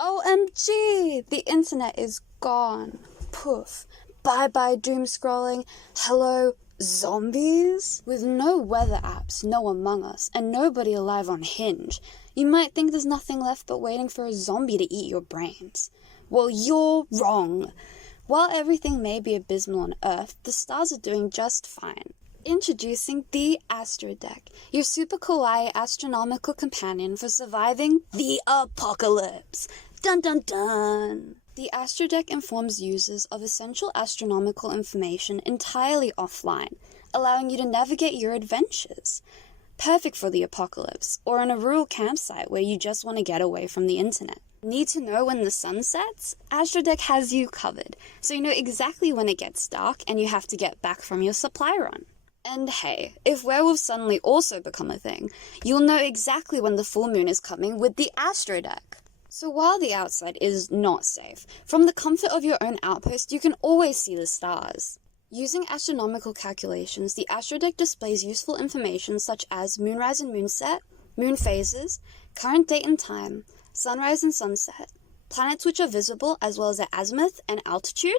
OMG! The internet is gone. Poof. Bye bye doom scrolling. Hello, zombies? With no weather apps, no Among Us, and nobody alive on Hinge, you might think there's nothing left but waiting for a zombie to eat your brains. Well, you're wrong. While everything may be abysmal on Earth, the stars are doing just fine. Introducing the Astrodeck, your super kawaii astronomical companion for surviving the apocalypse. Dun dun dun! The Astrodeck informs users of essential astronomical information entirely offline, allowing you to navigate your adventures. Perfect for the apocalypse, or on a rural campsite where you just want to get away from the internet. Need to know when the sun sets? Astrodeck has you covered, so you know exactly when it gets dark and you have to get back from your supply run. And hey, if werewolves suddenly also become a thing, you'll know exactly when the full moon is coming with the Astrodeck. So while the outside is not safe, from the comfort of your own outpost you can always see the stars. Using astronomical calculations, the Astrodeck displays useful information such as moonrise and moonset, moon phases, current date and time, sunrise and sunset, planets which are visible as well as their azimuth and altitude,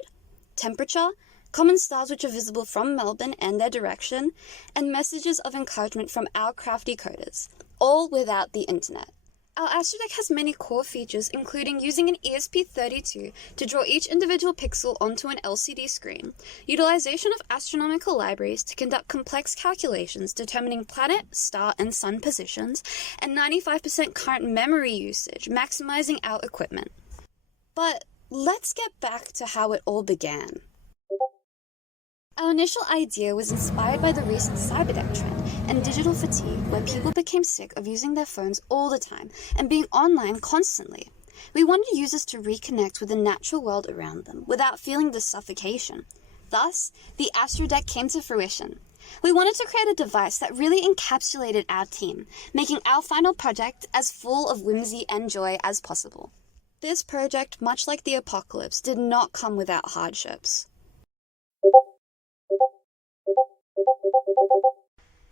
temperature, common stars which are visible from Melbourne and their direction, and messages of encouragement from our crafty coders, all without the internet. Our Astrodeck has many core features, including using an ESP32 to draw each individual pixel onto an LCD screen, utilization of astronomical libraries to conduct complex calculations determining planet, star, and sun positions, and 95% current memory usage, maximizing our equipment. But let's get back to how it all began. Our initial idea was inspired by the recent cyberdeck trend and digital fatigue, where people became sick of using their phones all the time and being online constantly. We wanted users to reconnect with the natural world around them without feeling the suffocation. Thus, the Astrodeck came to fruition. We wanted to create a device that really encapsulated our team, making our final project as full of whimsy and joy as possible. This project, much like the apocalypse, did not come without hardships.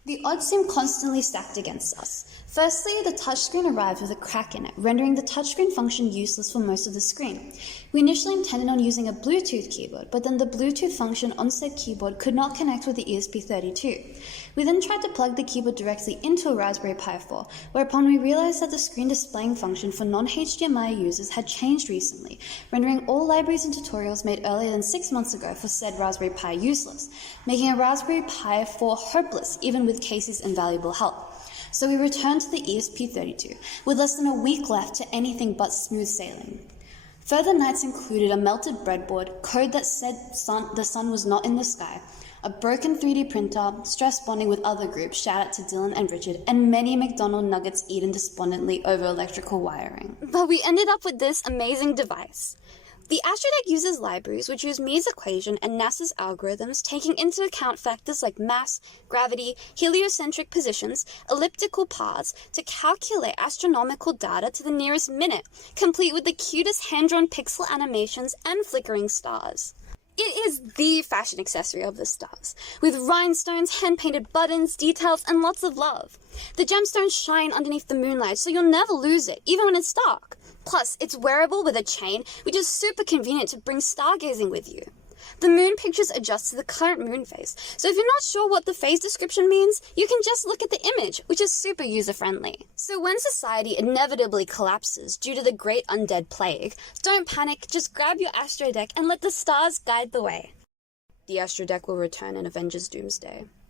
The odds seemed constantly stacked against us. Firstly, the touchscreen arrived with a crack in it, rendering the touchscreen function useless for most of the screen. We initially intended on using a Bluetooth keyboard, but then the Bluetooth function on said keyboard could not connect with the ESP32. We then tried to plug the keyboard directly into a Raspberry Pi 4, whereupon we realized that the screen displaying function for non-HDMI users had changed recently, rendering all libraries and tutorials made earlier than 6 months ago for said Raspberry Pi useless, making a Raspberry Pi 4 hopeless, even with Casey's invaluable help. So we returned to the ESP32, with less than a week left to anything but smooth sailing. Further nights included a melted breadboard, code that said the sun was not in the sky, a broken 3D printer, stress bonding with other groups, shout out to Dylan and Richard, and many McDonald's nuggets eaten despondently over electrical wiring. But we ended up with this amazing device. The Astrodeck uses libraries which use Mee's equation and NASA's algorithms, taking into account factors like mass, gravity, heliocentric positions, elliptical paths, to calculate astronomical data to the nearest minute, complete with the cutest hand-drawn pixel animations and flickering stars. It is the fashion accessory of the stars, with rhinestones, hand-painted buttons, details, and lots of love. The gemstones shine underneath the moonlight, so you'll never lose it, even when it's dark. Plus, it's wearable with a chain, which is super convenient to bring stargazing with you. The moon pictures adjust to the current moon phase, so if you're not sure what the phase description means, you can just look at the image, which is super user-friendly. So when society inevitably collapses due to the great undead plague, don't panic, just grab your Astrodeck and let the stars guide the way. The Astrodeck will return in Avengers Doomsday.